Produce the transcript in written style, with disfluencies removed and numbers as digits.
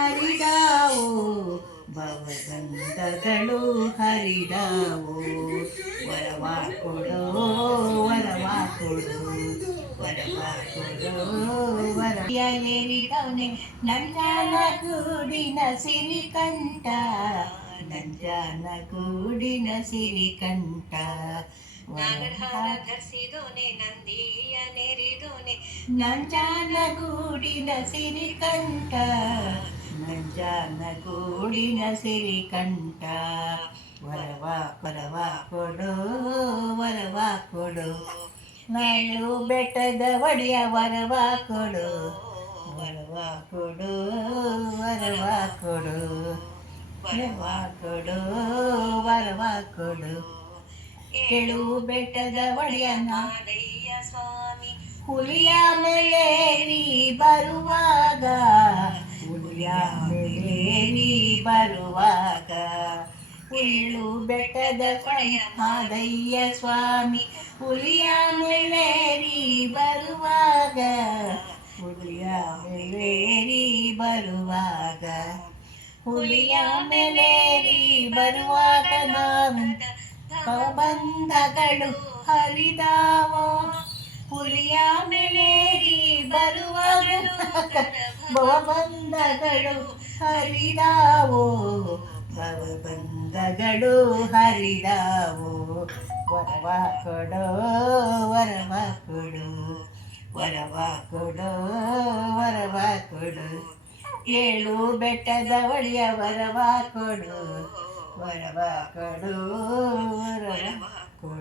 ಹರಿದಾವು ಭವಬಂಧಗಳು ಹರಿದಾವು ವರವ ಕೊಡು ವರವ ಕೊಡು ವರವ ಕೊಡು ವರವಿಯಲೇರಿದವನೆ ನಂಜನ ಗೂಡಿನ ಸಿರಿಕಂಠ ನಂಜನ ಗೂಡಿನ ಸಿರಿಕಂಠ ನಾಗರಹಾರ ಧರಿಸಿದೋನೆ ನಂದಿಯ ನೆರಿದೋನೆ ನಂಜನ ಗೂಡಿನ ಸಿರಿಕಂಠ ನಂಜನ ಗೂಡಿನ ಸಿರಿಕಂಠ ವರವ ವರವ ಕೊಡು ವರವ ಕೊಡು ನಾಳು ಬೆಟ್ಟದ ಒಡೆಯ ವರವ ಕೊಡು ವರವ ಕೊಡು ವರವ ಕೊಡು ವರವ ಕೊಡು ವರವ ಕೊಡು ಏಳು ಬೆಟ್ಟದ ಒಡೆಯ ನಾಡಯ್ಯ ಸ್ವಾಮಿ ಹುಲಿಯ ಮೇಲೇರಿ ಬರುವಾಗ ಹುಲಿಯ ಮೇಲೇರಿ ಬರುವಾಗ ಏಳು ಬೆಟ್ಟದ ಒಡೆಯ ಮಾದಯ್ಯ ಸ್ವಾಮಿ ಹುಲಿಯ ಮೇಲೇರಿ ಬರುವಾಗ ಹುಲಿಯ ಮೇಲೇರಿ ಬರುವಾಗ ಹುಲಿಯ ಮೇಲೇರಿ ಬರುವಾಗ ನಾವು ಭವಬಂಧಗಳು ಹರಿದಾವೋ ಹುಲಿಯ ಮೇಲೇರಿ ಬರುವಾಗ ಭವಬಂಧಗಳು ಹರಿದಾವೋ ಭವಬಂಧಗಳು ಹರಿದಾವೋ ವರವ ಕೊಡೋ ವರವ ಕೊಡು ವರವ ಕೊಡೋ ವರವ ಕೊಡು ಏಳು ಬೆಟ್ಟದ ಒಡೆಯ ವರವ ಕೊಡು ವರವ ಕೊಡು ವರವ ಕೊಡು